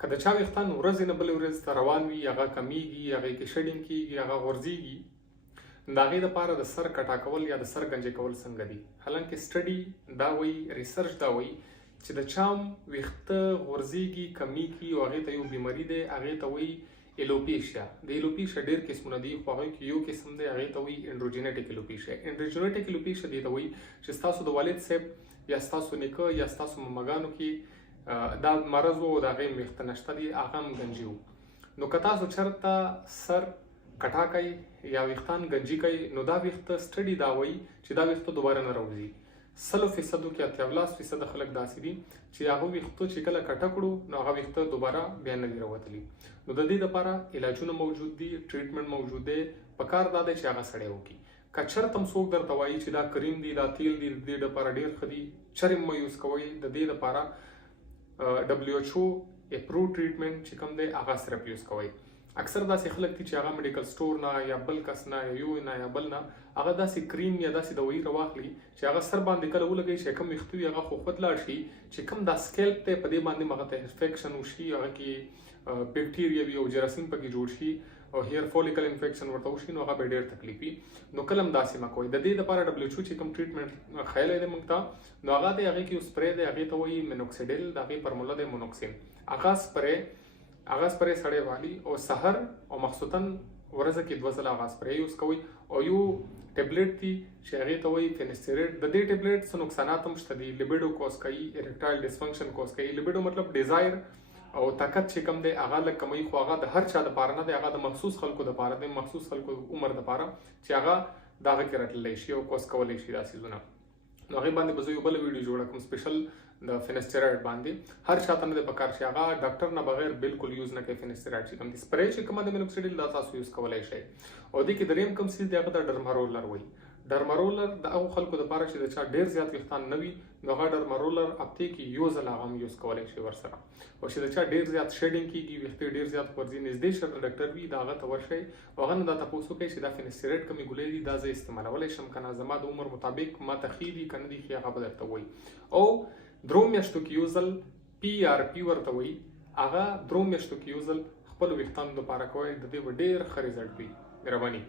که د چا ویښتان ورځې نه بلې ورځې ته روان وي، هغه کمیږي، هغې کې شیډینګ کیږي، هغه غورځېږي، د هغې دپاره د سر کټا کول یا د سر ګنجې کول څنګه دي. حالانکه سټډي دا وایي، ریسرچ دا وایي چې د چا ویښته غورځېږي، کمیږي او هغې ته یو بیماري دی، هغې ته وایي ایلوپیشیا. د ایلوپیشیا ډېر قسمونه دي، خو هغوی کې یو قسم دی، هغې ته وایي انډروجینیټک ایلوپیشیا. انډروجینیټک ایلوپیشیا دې ته وایي چې ستاسو د والد صاحب یا ستاسو نیکه یا ستاسو مماګانو کې دا مرض و او د هغې ویښته نشته دي، هغه هم ګنجي و. نو که تاسو چېرته سر کټا کوئ یا ویښتان ګنجي کوئ، نو دا ویښته سټډي دا وایي چې دا ویښته دوباره نه راوځي. 100% کې 78% خلک داسې دي چې هغه ویښته چې کله کټه کړو نو هغه ویښته دوباره بیا نه دي راوتلي. نو د دې دپاره علاجونه موجود دي، ټریټمنټ موجود دی، پکار دا دی چې هغه سړی وکړي. که چېرته هم څوک درته وایي چې دا کریم دی، دا تیل دی، د دې دپاره ډېر ښه دي، چرم مه یوز کوئ. د دې دپاره WHO اپروو ټریټمنټ چې کوم دی هغه صرف یوز کوئ. اکثر داسې خلک دي چې هغه میډیکل سټور نه یا بل کس نه یا یو نه یا بل نه هغه داسې کریم یا داسې دوایي راواخلي چې هغه سر باندې کله ولګوي چې کوم ویښته وي هغه خو خود لاړ شي، چې کوم دا سکیلپ دی په دې باندې هغه ته انفیکشن وشي، هغه کې بیکټیریا وي او جراثیم پکې جوړ شي او هیر فولیکل انفیکشن ورته وشي، نو هغه به ډېر تکلیف وي. نو کله هم داسې مه کوئ. د دې دپاره WHO چې کوم ټریټمنټ ښیلی دی موږ ته، نو هغه دی، هغې کې یو سپری دی، هغې ته وایي مینوکسیډیل، د هغې فارموله دی مونوکسین. هغه سپری سړی والي او سحر او مخصوصا ورځه کې 2 ځله هغه سپری یوز کوئ. او یو ټیبلیټ دی چې هغې ته وایي فینسټریټ. د دې ټیبلیټ څه نقصانات هم شته دي. لیبیډو کوز کوي، اریکټایل ډسفنکشن کوز کوي. لیبیډو مطلب ډیزایر او طاقت چې کوم دی هغه لږ کموي، خو هغه د هر چا دپاره نه دی، هغه د مخصوص خلکو دپاره دی، مخصوص خلکو عمر دپاره چې هغه د هغه کې راتللی شي او کوز کولی شي دا څیزونه. نو هغې باندې به زه یو بله ویډیو جوړه کړم سپیشل د فینسټریټ باندې. هر چاته نه دی پکار چې هغه ډاکټر نه بغیر بالکل یوز نه کوي. فینسټریټ چې کوم دی سپری چې کومه د مینوکسیډیل دا تاسو یوز کولی شئ. او دې کې دریم کوم څیز دی هغه د ډرمارولر وایي. ډرمارولر د هغو خلکو دپاره چې د چا ډېر زیات ویښتان نه وي، نو هغه ډرمارولر هفتې کې یو ځل هغه هم یوز کولی شي ورسره. او چې د چا ډېر زیات شیډینګ کېږي، ویښتې ډېر زیات غورځي، نږدې شه د ډاکټر وي د هغه ته ورشئ او هغه نه دا تپوس وکړئ چې دا فینسټریټ کومې ګولۍ دي دا زه استعمالولی شم که نه، زما د عمر مطابق ما ته ښې دي که نه دي ښې، هغه به درته وایي. او 3 میاشتو کې یو ځل PRP ورته وایي، هغه 3 میاشتو کې یو ځل خپلو ویښتانو دپاره کوئ، د دې به ډېر ښه رزلټ وي. مهرباني.